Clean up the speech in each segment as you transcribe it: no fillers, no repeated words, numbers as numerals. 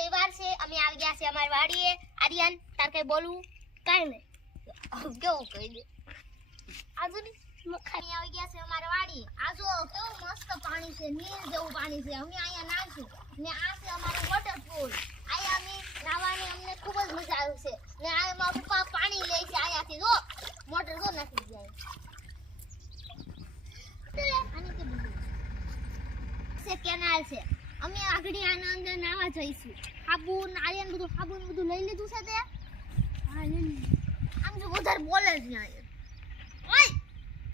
રવિવાર છે, અમે આવી ગયા છે અમારી વાડીએ. આર્યન તાર કઈ બોલવું? કાઈ નહીં. કેવું કહી દે આજુની મખાની આવી ગયા છે અમારી વાડી. આજો કેવું મસ્ત પાણી છે, નીર જેવું પાણી છે. અમે અહીંયા નાહશું ને આ છે અમારું વોટરપૂલ. અહીંયા અમે નાહવાની અમને ખૂબ જ મજા આવે છે ને આ મારા પપ્પા પાણી લે છે અહીંયાથી. જો મોટર જો નાખી જાય આની કે બીજું છે કેનાલ છે. અમે આગળ આના અંદર નાવા જઈશું. સાબુન આર્યન બધું સાબુન બધું લઈ લીધું છે તે. હા લઈ. આમ જો વધારે બોલે જ નહીં. ઓય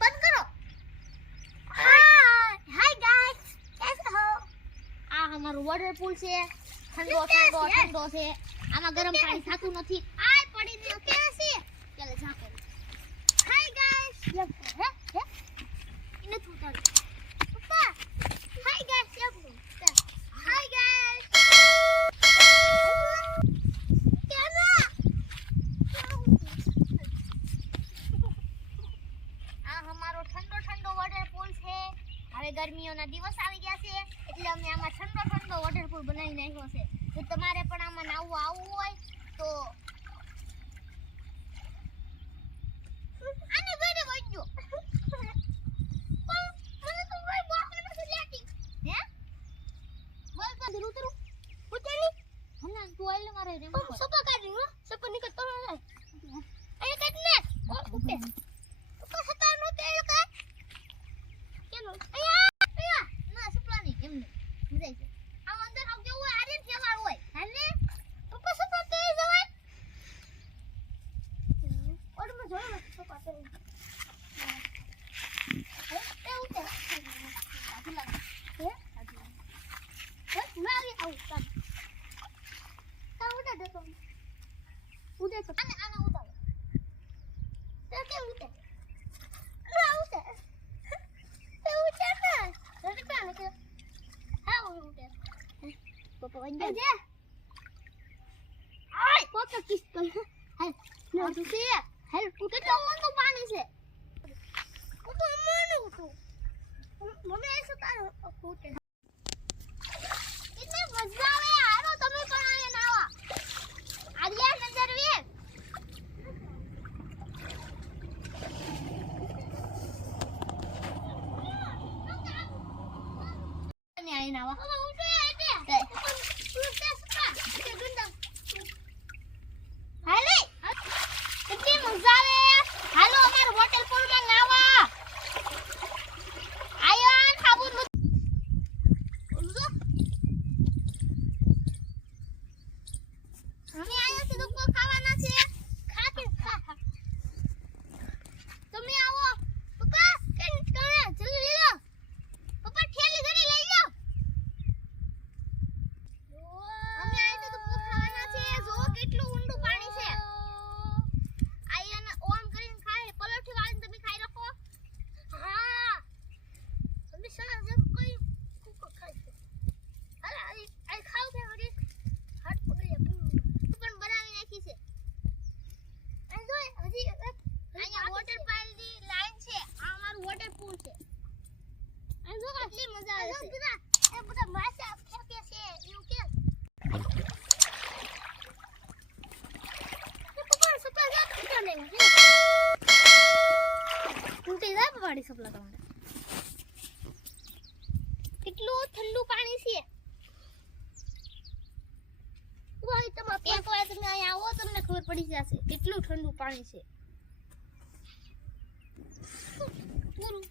બંધ કરો. હાય ગાઈસ, कैसे हो? આ અમારું વોટર પૂલ છે. ઠંડો ઠંડો ઠંડો છે. આમાં ગરમ પાણી થાતું નથી. આય પડી ને કેસે ચાલે ઝાકો. Hi guys. હે ઇને તું તાર પપ્પા. હાય ગાઈસ યપો. Hi guys. કેના આ અમારો ઠંડો ઠંડો વોટર પૂલ છે. હવે ગરમીઓના દિવસ આવી ગયા છે એટલે અમે આમાં ઠંડો ઠંડો વોટરપૂલ બનાવી નાખ્યો છે. જો તમારે પણ આમાં નાવું આવવું હોય તો આને જોઈને વળજો. મને તો કોઈ બોકને નથી લેતી. હે બોલ તો ધીરું ધીરું ઉતરી હમણાં તું આલે મારે રે સપા કાઢી હો સપા નીકળ તો ના અહીં કાઢ ને ઉતે તો સતા નો તે કા કેનો અહીંયા ના સપલા નહીં એમને મજા છે. આ અંદર આવ કેવું હોય આર્યન ફેવાળ હોય હાલે પપ્પા સપા તે જવાય ઓડમાં જોડો સપા તે હે તે ઉતે આટલા હે ના આવી આવ તા ઉડે દે તો ઉડે તો આને ઉતાર તે કે ઉતે ના ઉતે તે ઉતે ના રડી પાને કે હા ઉતે પપ્પા વંદે જે આય પપ્પા કિસ કર હાલ ના તું છે હાલ તું કેટલો મન પાણી છે હું તો માનું તું મમ્મી એ શું તારો ઉતે कितने मजा आवे यार તમે પણ આને નાવા આર્યન અંદર વે ને આઈ નાવા હવે ઉઠે આતે ઉઠે સપા કે ગંદા હાલે કેટલી મજા આવે હાલો અમાર હોટેલ પૂલ માં નાવા આયન સાબુન અમે આયા છે તો કોઈ ખાવાના છે ખા કે ખા તમે આવો પપ્પા કે તમે જલ્દી લઈ લો પપ્પા ઠેલી ધરી લઈ લો અમે આયા છે તો કોઈ ખાવાના છે જો કેટલું ઊંડું પાણી છે આયાને ઓન કરીને ખાય પલોઠી વાળીને તમે ખાઈ રાખો હા તમે સલા જેમ કોઈ કુકો ખાય છે અરે આ ખાવ કે હરી હાથ પકડી પણ બનાવી નાખી છે આ જો હજી અહીંયા વોટર પાર્ક ની લાઈન છે આ અમારું વોટર પૂલ છે આ જો કેટલી મજા આવે છે એ બધા માછા ફેંકે છે એવું કે પપ્પા સપલા જા ખીચા નહીં ઉલટી જાય પડી સપલા તમારે કેટલું ઠંડુ પાણી છે એક વાર તમે અહીંયા આવો તમને ખબર પડી જશે કેટલું ઠંડુ પાણી છે પૂરું